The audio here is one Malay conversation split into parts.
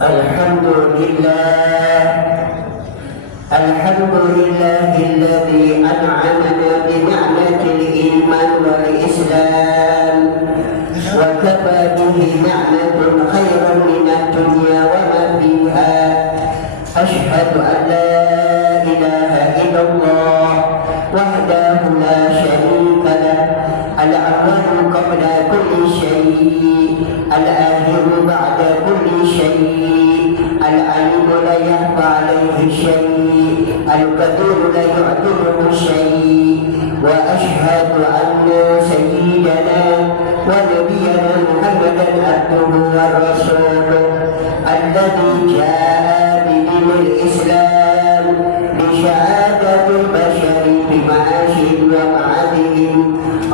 الحمد لله الحمد لله الذي أنعمنا بنعمة الإيمان والإسلام وكفى به نعمة خيرا من الدنيا وما فيها أشهد أن لا إله إلا الله وحده لا شريك له الأول قبل كل شيء الآخر بعد كل شيء العليم لا يخفى عليه شيء القدير لا يعتبره شيء وأشهد أن سيدنا ونبينا محمدا عبده ورسوله الذي جاء بدين الإسلام بشهادة البشر بمعاشهم ومعادهم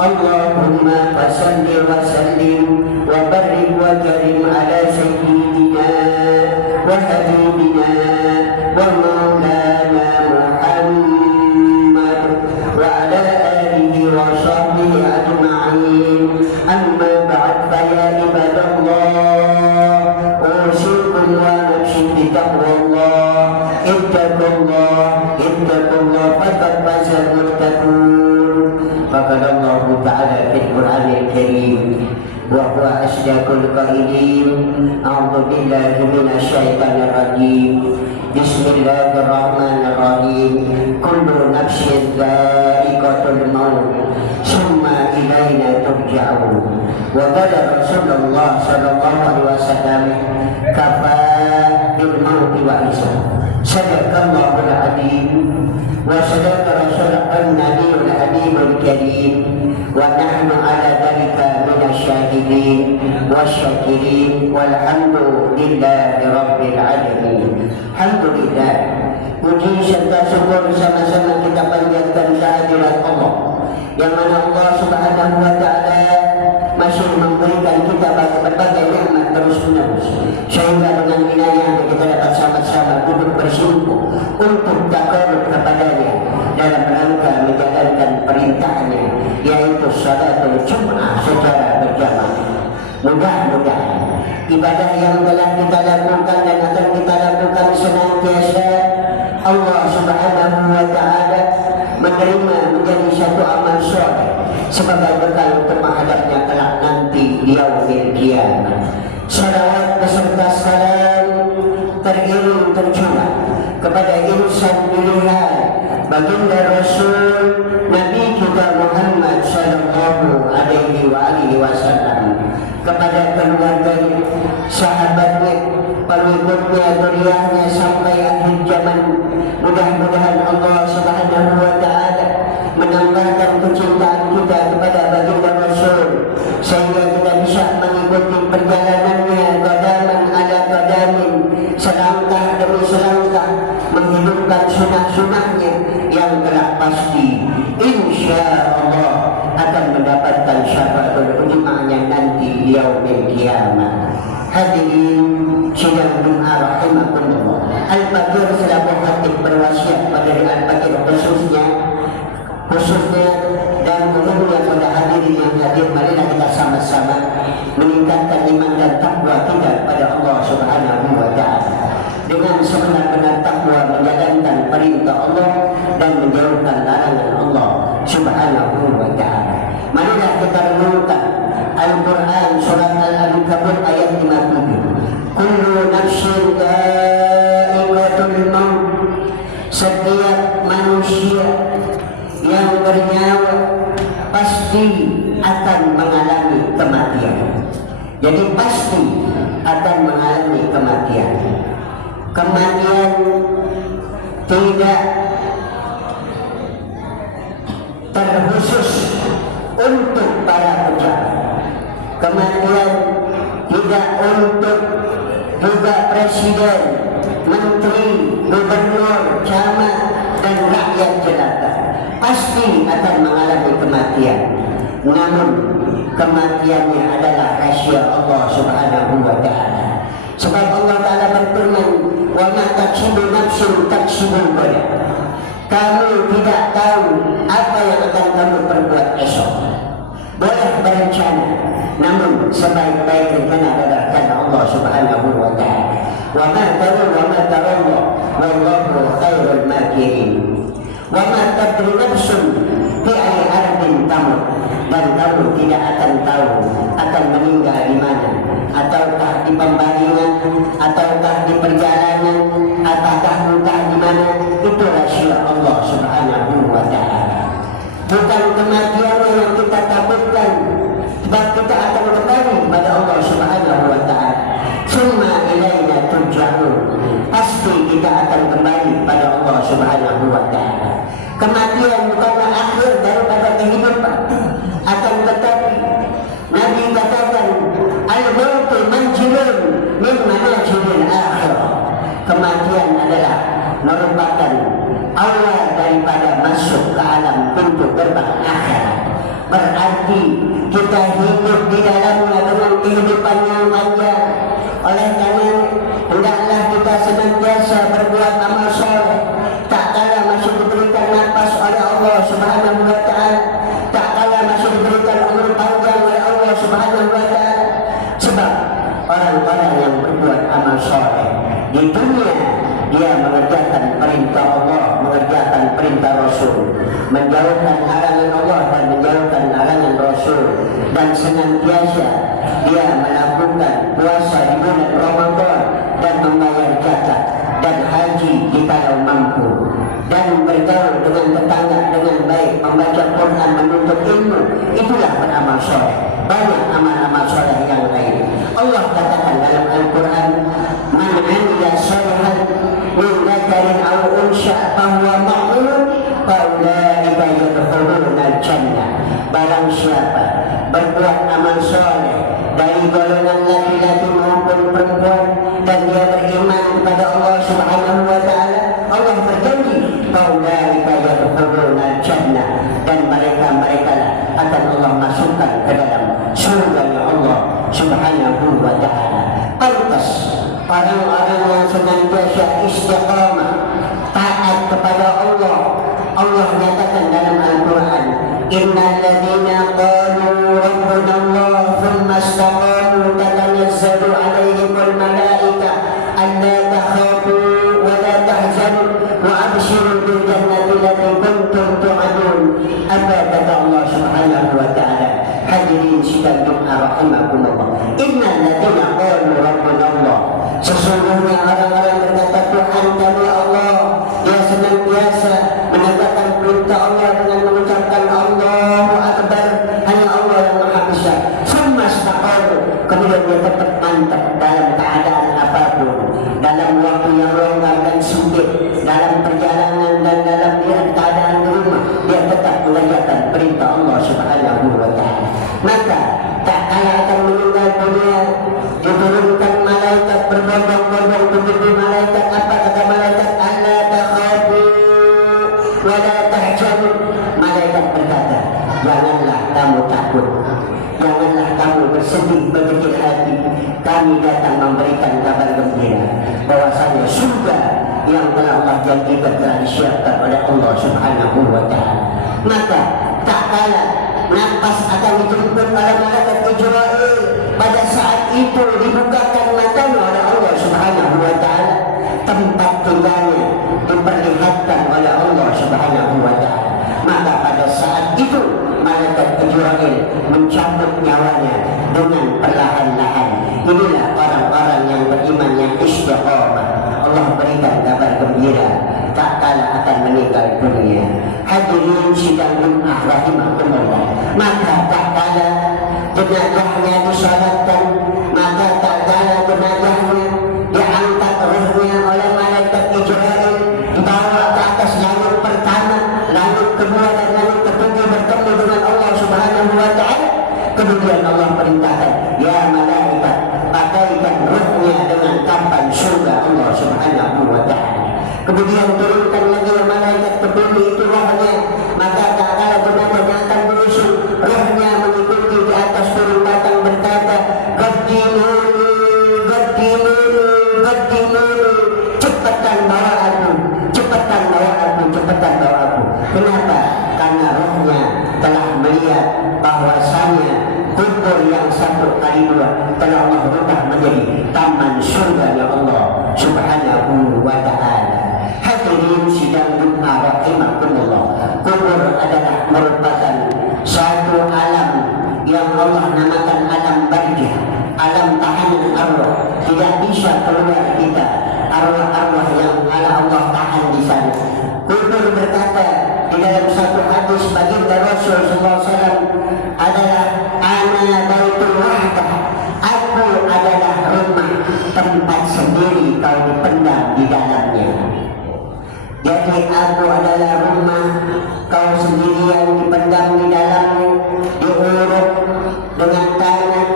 اللهم فصل وسلم وبارك وكرم على سيدنا وحبيبنا ومولانا محمد وعلى آله وصحبه أجمعين أما بعد فيا عباد الله أوصيكم ونفسي بتقوى الله اتقوا الله فقد فاز المتقون فقال الله تعالى في القرآن الكريم وهو أصدق القائلين أعوذ بالله من الشيطان الرجيم بسم الله الرحمن الرحيم كل نفس ذائقة الموت ثم إلينا ترجعون وقال رسول الله صلى الله عليه وسلم كفى بالموت وعيسى صدق الله العظيم وصدق رسوله النبي الحبيب الكريم ونحن على ذلك من الشاهدين والشاكرين والحمد لله رب العالمين. Alhamdulillah, puji serta syukur sama-sama kita panjatkan kehadirat Allah yang mana Allah Subhanahu wa taala masih memberikan kita berbagai nikmat terus menerus sehingga dengan wilayah kita dapat sama-sama duduk bersungguh untuk takarrub kepadanya dalam rangka menjalankan perintahnya yaitu salatul Jum'ah secara berjamaah. Mudah-mudahan ibadah yang telah kita lakukan dan akan kita lakukan senantiasa Allah Subhanahu wa taala menerima menjadi satu amal soleh sebagai bekal untuk menghadapnya kelak nanti di yaumil qiyamah. Salawat beserta salam teriring tercurah kepada insan pilihan baginda Rasul Nabi kita Muhammad sallallahu alaihi wasallam, kepada keluarganya, sahabatnya, pengikutnya, dzurriyyahnya sampai akhir zaman. Mudah-mudahan Allah Subhanahu wa taala menambahkan kecintaan kita kepada baginda Rasul sehingga kita bisa mengikuti perjalanannya qadaman ala qadamin, selangkah demi selangkah menghidupkan sunah-sunahnya yang telah pasti insya Allah akan mendapatkan syafaatul ujma'nya nanti di yaumil qiyamah. Hadirin sidang Jumat rahimakumullah. Al-Fakir selaku khatib berwasiat pada Al-Fakir khususnya dan umumnya pada hadirin yang hadir, marilah kita sama-sama meningkatkan iman dan takwa kita pada Allah Subhanahu wa taala dengan sebenar-benar takwa menjalankan perintah Allah dan menjauhkan larangan Allah Subhanahu wa taala. Marilah kita renungkan Al-Quran surat Al-Ankabut ayat 57. Kullu nafsin dha'iqatul maut. Setiap manusia yang bernyawa pasti akan mengalami kematian. Jadi pasti akan mengalami kematian. Kematian tidak terkhusus untuk para pejabat. Kematian tidak untuk juga presiden, menteri, gubernur, camat, dan rakyat jelata. Pasti akan mengalami kematian. Namun kematiannya adalah rahasia Allah Subhanahu wa taala. Sebab Allah taala berfirman, "Wa ma taksibu nafsun taksibu ghada." Kamu tidak tahu apa yang akan kamu perbuat esok. Boleh berencana, namun sebaik-baik rencana adalah karena Allah Subhanahu wa taala. wa ma tarallah wallahu khairul makirin. Wa ma tadri nafsun fi ayyi ardin tamut, dan kamu tidak akan tahu akan meninggal di mana, ataukah di pembaringan, ataukah di perjalanan, ataukah entah di mana. Itu rahasia Allah Subhanahu wa taala. Bukan kematian yang kita takutkan, sebab kita akan kembali pada Allah Subhanahu wa taala. Summa ilaina turja'un, pasti kita akan kembali pada Allah Subhanahu wa taala. Kematian bukanlah akhir daripada kehidupan, akan tetapi Nabi katakan al-mautu manjilun min manajilil akhirah. Kematian adalah merupakan awal daripada masuk ke alam pintu gerbang akhirat. Berarti kita hidup di dalamnya dengan kehidupan yang panjang. Oleh karena hendaklah kita senantiasa berbuat amal soleh, tak kala masih diberikan nafas oleh Allah Subhanahu wa taala, tak kala masih diberikan umur panjang oleh Allah Subhanahu wa taala. Sebab orang-orang yang berbuat amal soleh di dunia, dia mengerjakan perintah Allah, mengerjakan perintah Rasul, menjauhkan larangan Allah dan menjauhkan larangan Rasul, dan senantiasa dia melakukan puasa di bulan Ramadan dan membayar zakat dan haji jika mampu, dan bergaul dengan tetangga dengan baik, membaca Quran, menuntut ilmu. Itulah beramal soleh. Banyak amal-amal soleh yang lain. Allah katakan dalam Al-Quran, man amila sholihan min dzakarin aw unsha fahuwa mu'minun faulaika yadkhuluna al-jannah. Barang siapa berbuat amal soleh dari golongan laki-laki maupun perempuan dan dia beriman kepada Allah Subhanahu wa taala, Allah berjanji faulaika yadkhuluna al-jannah, dan mereka lah akan Allah masukkan ke dalam surga Allah Subhanahu wa taala. Pantas orang-orang yang senantiasa istiqamah taat kepada Allah. Allah nyatakan dalam Al-Quran, innal ladzina qalu rabbuna Allah thumma istaqamu tatanazzalu alaihimul malaika alla takhafu wa la tahzanu wa abshiru bil jannati allati kuntum tu'adun. Apa kata Allah Subhanahu wa taala? Hadirin sidang Jumat rahimakumullah. Innal ladzina qalu rabbuna Allah, sesungguhnya orang-orang berkata Tuhan kami Allah, dia senantiasa menegakkan perintah Allah dengan mengucapkan Allahu Akbar, hanya Allah yang Maha Besar. Summa istaqamu, kemudian dia tetap mantap dalam keadaan apapun, dalam waktu yang longgar dan sempit, dalam perjalanan dan dalam keadaan di rumah, dia tetap mengerjakan perintah Allah Subhanahu wa taala. Maka tak kala akan meninggal dunia, diturunkan malaikat berbondong-bondong begitu. Malaikat apa kata malaikat? Alla takhafu wa la tahzanu. Malaikat berkata, janganlah kamu takut, janganlah kamu bersedih berkecil hati. Kami datang memberikan kabar gembira bahwasanya surga yang telah Allah janjikan telah disiapkan oleh Allah Subhanahu wa taala. Maka tak kala nafas akan dijemput oleh malaikat Jibril, pada saat itu dibukakan matanya oleh Allah Subhanahu wa taala, tempat tinggalnya diperlihatkan oleh Allah Subhanahu wa taala. Maka pada saat itu malaikat Jibril mencabut nyawanya dengan perlahan-lahan. Inilah orang-orang yang beriman yang istiqamah. Allah berikan kabar gembira tak kala akan meninggal dunia. Hadirin sidang Jumat rahimakumullah. Maka tak kala jenazahnya disolatkan, maka tak kala jenazahnya diangkat ruhnya oleh malaikat Jibril, dibawa ke atas langit pertama, langit kedua dan langit ketiga, bertemu dengan Allah Subhanahu wa taala. Kemudian Allah perintahkan, ya malaikat, pakaikan ruhnya dengan kapan surga Allah Subhanahu wa taala. Kemudian turunkan lagi malaikat ke bumi itu rohnya, maka tak kala jenazahnya akan menyusul, rohnya mengikuti di atas turun batang berkata, Qaddimuni, qaddimuni, qaddimuni, cepatkan bawa aku, cepatkan bawa aku, cepatkan bawa aku. Kenapa? Karena rohnya telah melihat bahwasanya kubur yang satu kali dua telah Allah rubah menjadi taman surga ya Allah Subhanahu wa ta'ala. Hadirin sidang Jumat rahimakumullah, kubur adalah merupakan satu alam yang Allah namakan alam barzah, alam tahanan arwah. Tidak bisa keluar kita, arwah-arwah yang Allah tahan di sana. Kubur berkata di dalam satu hadis baginda Rasul SAW adalah ana baitul wahdah, aku adalah rumah tempat sendiri kau dipendam di dalamnya. Jadi aku adalah rumah kau sendiri yang dipendam di dalamnya, diuruk dengan tanah,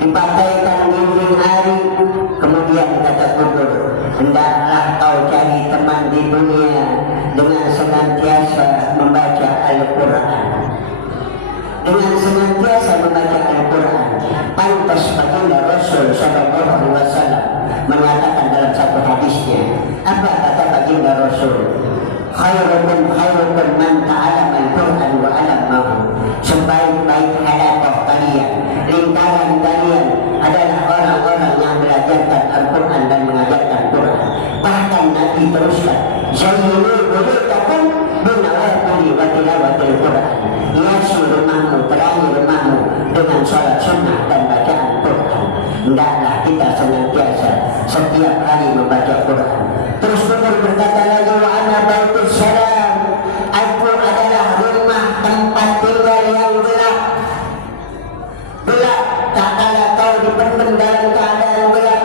dipakaikan dinding ari. Kemudian kata kubur, hendaklah kau cari teman di dunia dengan senantiasa membaca Al-Quran. Dengan senantiasa membaca Al-Quran. Pantas baginda Rasul Sallallahu Alaihi Wasallam mengatakan dalam satu hadisnya, apa kata baginda Rasul? Khairukum man ta'allama Al-Quran wa 'allamahu. Sebaik-baik halaqah kalian, lingkaran kalian adalah orang-orang yang belajarkan Al-Quran dan mengajarkan Quran. Bahkan Nabi teruskan, zayyinu buyutakum binawafili wa tilawatil Quran. Hiasi rumahmu, terangi rumahmu dengan sholat sunnah dan bacaan Quran. Hendaklah kita senantiasa setiap hari membaca Quran. Terus kubur berkata lagi, wa ana baitus salam, aku adalah rumah tempat tinggal yang gelap. Gelap, tak kala kau dipendam dalam keadaan gelap,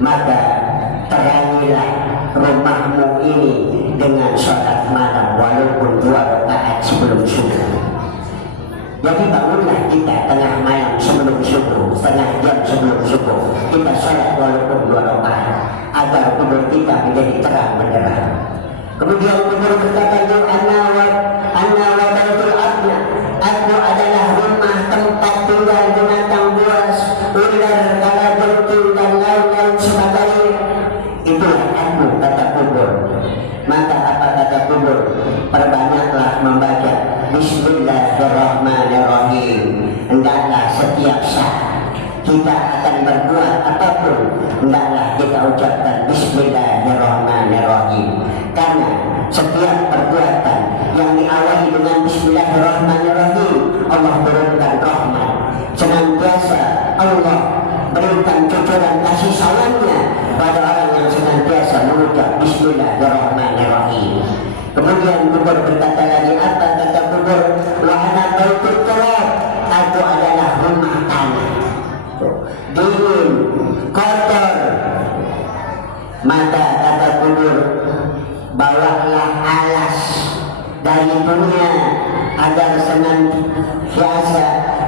maka terangilah rumahmu ini dengan sholat malam walaupun 2 rakaat sebelum subuh. Jadi bangunlah kita tengah malam sebelum subuh, setengah jam sebelum subuh, kita sholat walaupun 2 rakaat agar kubur kita menjadi terang benderang. Kemudian kubur berkata, anna wa baitul adna, aku adalah rumah tempat tinggal binatang buas, ular, kalajengking dan lain-lain sebagainya. Itulah aku, kata kubur. Maka apa kata kubur? Perbanyaklah membaca Bismillahirrahmanirrahim. Hendaklah setiap saat kita akan berbuat apapun, hendaklah kita ucapkan Bismillahirrahmanirrahim. Karena setiap perbuatan yang diawali dengan Bismillahirrahmanirrahim, Allah turunkan rahmat. Senantiasa Allah berikan cucuran kasih sayangnya pada orang yang senantiasa mengucap Bismillahirrahmanirrahim. Kemudian kubur berkata lagi, apa kata kubur? Wa ana baitul turab, aku adalah rumah tanah. Dingin, kotor. Maka kata kubur, bawalah alas dari dunia agar senantiasa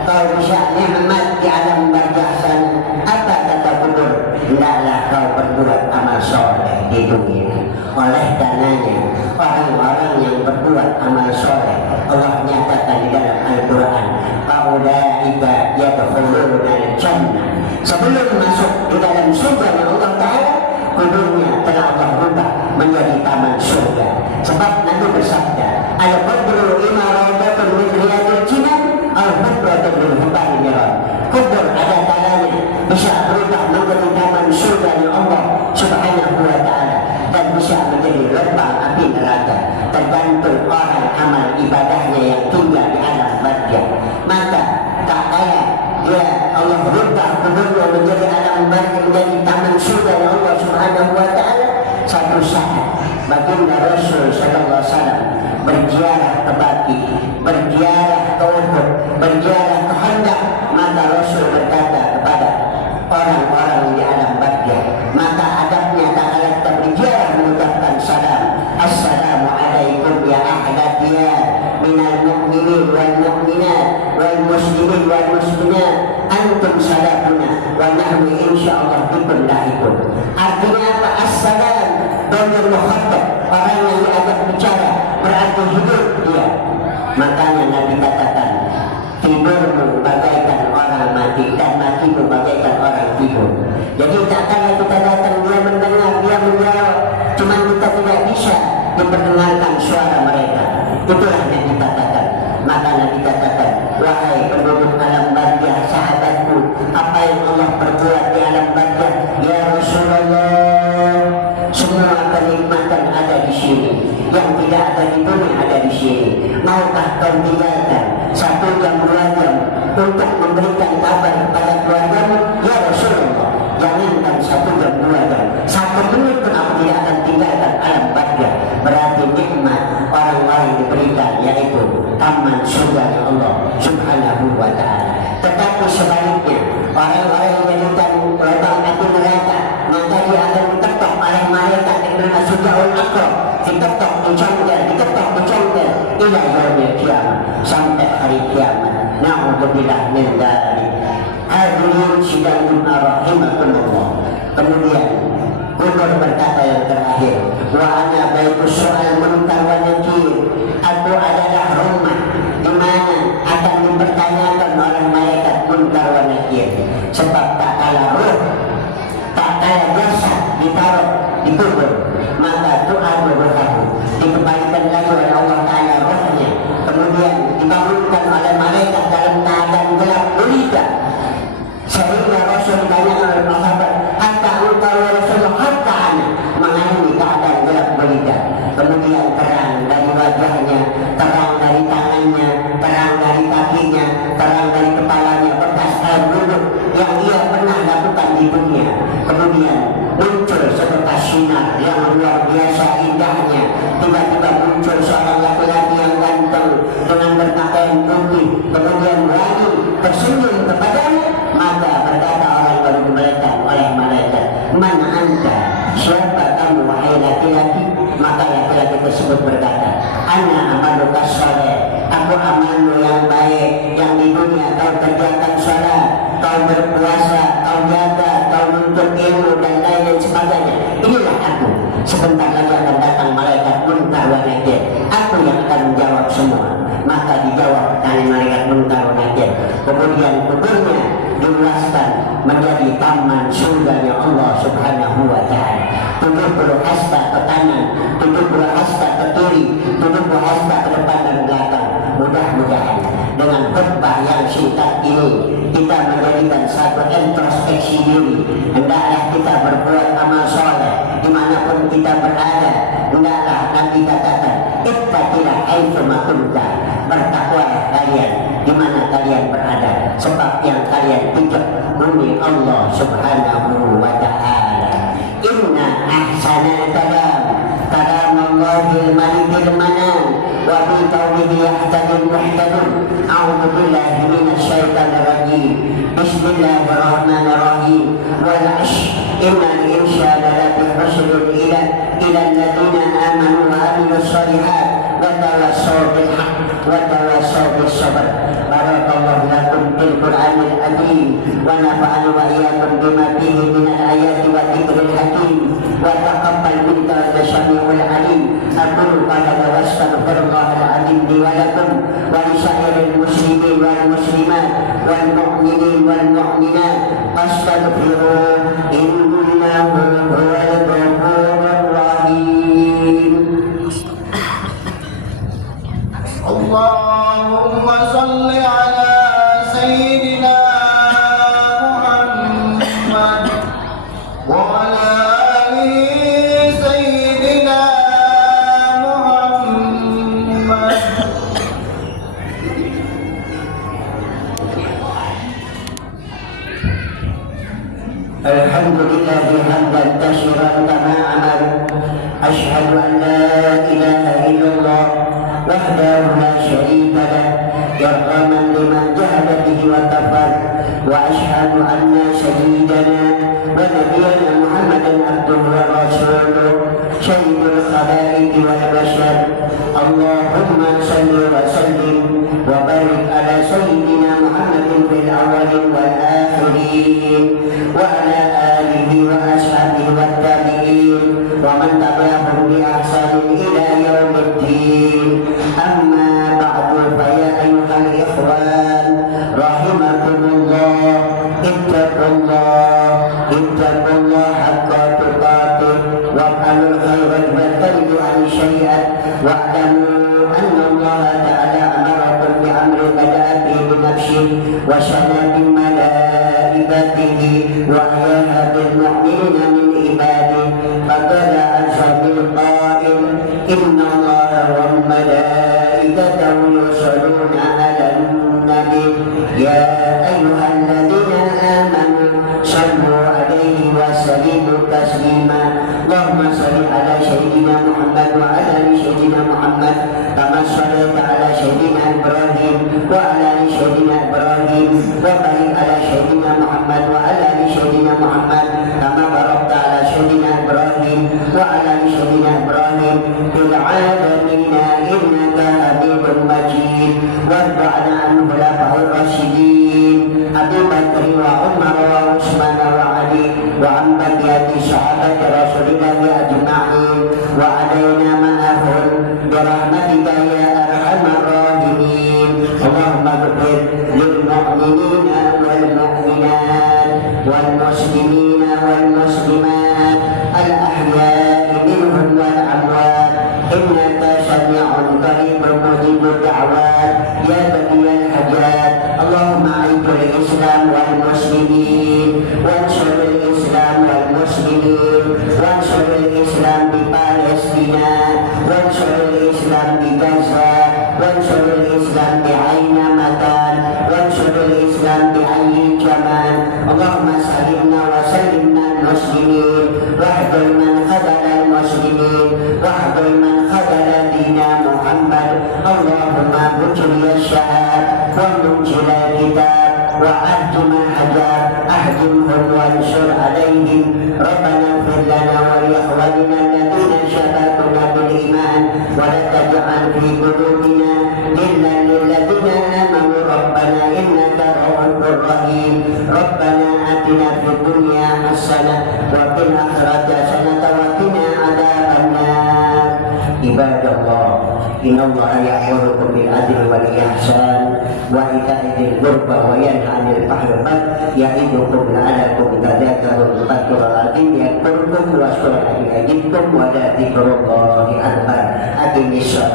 kau bisa nikmat di alam barzah sana. Apa kata kubur? Hendaklah kau berbuat amal soleh di dunia. Oleh karenanya orang-orang yang berbuat amal soleh, Allah nyatakan di dalam Al-Quran, faulaika yadkhulunal jannah. Sebelum masuk di dalam surga Allah Ta'ala, kuburnya telah Allah rubah menjadi taman surga. Sebab Nabi bersabda, al-qubru imaratun min riyadil jinan, al-qubratun min hubaril miran. Kubur ada kalanya bisa berubah menjadi taman surga Allah Subhanahu wa Ta'ala, dan bisa menjadi lubang api neraka, tergantung orang amal ibadahnya yang tinggal di alam barzah. Maka tak kala dia Allah rubah kuburnya menjadi alam barzah, menjadi taman surga Allah Subhanahu wa Ta'ala, satu saat baginda Rasul Sallallahu Alaihi Wasallam berziarah ke Baqi, berziarah ke Uhud, berziarah ke Khandaq. Maka Rasul berkata kepada orang-orang di alam barzah, maka adabnya tak kala kita berziarah mengucapkan salam, assalamu alaikum ya ahla diyar minal mu'minin wal mu'minat wal muslimin wal muslimat, antum salafuna wa nahnu insyaallah bikum lahiqun. Artinya apa? Assalam dhamir mukhatab, orang yang diajak bicara berarti hidup dia. Makanya Nabi katakan, tidurmu bagaikan orang mati dan matimu bagaikan orang tidur. Jadi takkanlah kita datang dia mendengar, dia menjawab, cuma kita tidak bisa diperdengarkan suara mereka. Itulah yang dikatakan. Maka Nabi katakan, wahai penduduk alam barzah, sahabatku, apa yang Allah perbuat di alam barzah, ya Rasulullah, pun yang ada di sini. Maukah kau tinggalkan 1 jam 2 jam untuk memberikan kabar kepada keluargamu? Ya Rasulullah, jangankan 1 jam 2 jam, 1 menit pun aku tidak akan tinggalkan alam barzah. Berarti nikmat orang-orang yang diberikan yaitu taman surga Allah Subhanahu wa ta'ala. Tetapi sebaliknya, orang-orang yang menjadikan lubang api neraka, maka dia akan diketok oleh malaikat yang bernama Sujaul Aqrab, diketok, dicongkel ila yaumil kiamat, sampai hari kiamat. Na'udzubillah min dzalik. Hadirin sidang Jumat rahimakumullah. Kemudian Umar berkata yang terakhir, wa ana baitus soal munkar wa nakir. Aku adalah rumah di mana akan dipertanyakan oleh malaikat munkar wa nakir. Sebab tak kala ruh, tak kala jasad ditaruh di kubur, maka doa berhaku dikembalikan lagi oleh Allah Ta'ala rohnya, kemudian dibangunkan oleh malaikat dalam keadaan gelap gulita. Sehingga Rasul ditanya oleh sahabat, hatta engkau ya Rasulullah, hatta anak mengalami keadaan gelap gulita. Kemudian terang dari wajahnya, terang dari tangannya, terang dari kakinya, terang dari kepalanya, bekas air wudhu yang ia pernah lakukan di dunia. Kemudian muncul sebekas sinar yang luar biasa indahnya. Tiba-tiba muncul seorang laki-laki yang ganteng dengan berpakaian putih, kemudian berani tersenyum kepadanya. Maka berkata orang baru diberikan oleh malaikat, man anta, siapa kamu wahai laki-laki? Maka laki-laki tersebut berkata, ana amaluka saleh, aku amalmu yang baik, yang di dunia kau kerjakan salat, kau berpuasa, kau jaga, kau menuntut ilmu dan lain sebagainya. Inilah aku. Sebentar lagi akan datang malaikat munkar wa nakir. Aku yang akan menjawab semua. Maka dijawab oleh malaikat munkar wa nakir. Kemudian kuburnya diluaskan menjadi taman surganya Allah Subhanahu wa ta'ala. 70 hasta ke kanan, 70 hasta ke kiri, 70 hasta ke depan dan belakang. Mudah-mudahan dengan khutbah yang singkat ini kita menjadikan satu introspeksi diri. Hendaklah kita berbuat amal soleh dimanapun kita berada. Hendaklah Nabi katakan, ittaqilah haitsu ma kunta, bertakwalah kalian di mana kalian berada, sebab yang kalian pijak bumi Allah Subhanahu wa ta'ala. Inna ahsanal kalam Allahil malikil manan wa bi qawlihi yahtadil muhtadun. A'udzu billahi minasy syaithanir rajim. Bismillahirrahmanirrahim. Wal 'ashr innal insana lafi khusr ila alladziina aamanu wa 'amilus shalihaat wa tawassaw bil haqq wa tawassaw bis sabr. Barakallahu lakum fil Qur'anil azim wa nafa'ani wa iyyakum bima fihi minal ayati wa dzikril hakim wa taqabbal minna ya samiul alim. Aqulu qala wa astaghfirullahal azim li wa lakum wa li sa'iril muslimin wal muslimat wal mu'minin wal mu'minat astaghfiruhu innahu huwal ghafurur rahim. Allahumma salli ala sayyidina Muhammad wa ala ali sayyidina Muhammad. Alhamdulillahi hamdan katsiran kama amal. Asyhadu an la ilaha illallah wahdahu la syarika lah, yarhaman liman jahada bihi wa kafar. Wa asyhadu anna sayyidana wa nabiyyana Muhammadan abduhu wa rasuluh, sayyidul khalaiqi wal bashar. Allahumma salli wa sallim wa barik ala sayyidina Muhammadin fil awwalin wal akhirin wa ala alihi wa ashabihi wat tabi'in wa man tabi'ahum bi ihsanin ila yaumiddin. Amma ba'du, fa ya ayyuhal ikhwan rahimakumullah, ittaqullah haqqa tuqatih wa qulul khairan wa taridu an syai'at wa'lamu anna Allah ta'ala amarakum bi amri bada'a bi nafsihi wa syana bi malaikatihi wa ayyaha bil mu'minina min ibadihi. Faqala azza bil qa'il inna Allah wa تسليما اللهم صل على سيدنا محمد وعلى آل سيدنا محمد كما صليت على سيدنا إبراهيم وعلى آل سيدنا إبراهيم وبارك على سيدنا محمد وعلى آل سيدنا محمد كما باركت على سيدنا إبراهيم وعلى آل سيدنا إبراهيم في العالمين إنك حميد مجيد وارض عن الخلفاء الراشدين أبي بكر وعمر وعثمان وعلي وعن بقية صحابة رسول الله أجمعين وعلينا معهم برحمتك يا أرحم الراحمين اللهم اغفر للمؤمنين والمؤمنات والمسلمين والمسلمات الأحياء منهم والأموات إنك سميع قريب مجيب الدعوات يا بديع الحاجات اللهم أعز الإسلام والمسلمين وانصر الإسلام والمسلمين وانصر الإسلام بفلسطين وانصر الإسلام بغزة وانصر الإسلام بأين مكان وانصر الإسلام بأي زمان اللهم سلمنا وسلمنا المسلمين واحذر من خذل المسلمين واحذر من خذل دين محمد اللهم مجري الشهاد ومنزل الكتاب وأهدم الحجاب أهدمهم وانصر عليهم ربنا اغفر لنا ولإخواننا الذين سبقونا بالإيمان ولا تجعل في قلوبنا غلا للذين آمنوا ربنا إنك رؤوف رحيم ربنا آتنا في الدنيا حسنة وفي الآخرة حسنة وقنا عذاب النار عباد الله إن الله يأمركم بالعدل والإحسان وإيتاء ذي القربى وينهى عن الفحشاء يعظكم لعلكم تذكرون فاذكروا العظيم يذكركم واشكروا على يزدكم ولذكر الله أكبر أقم الصلاة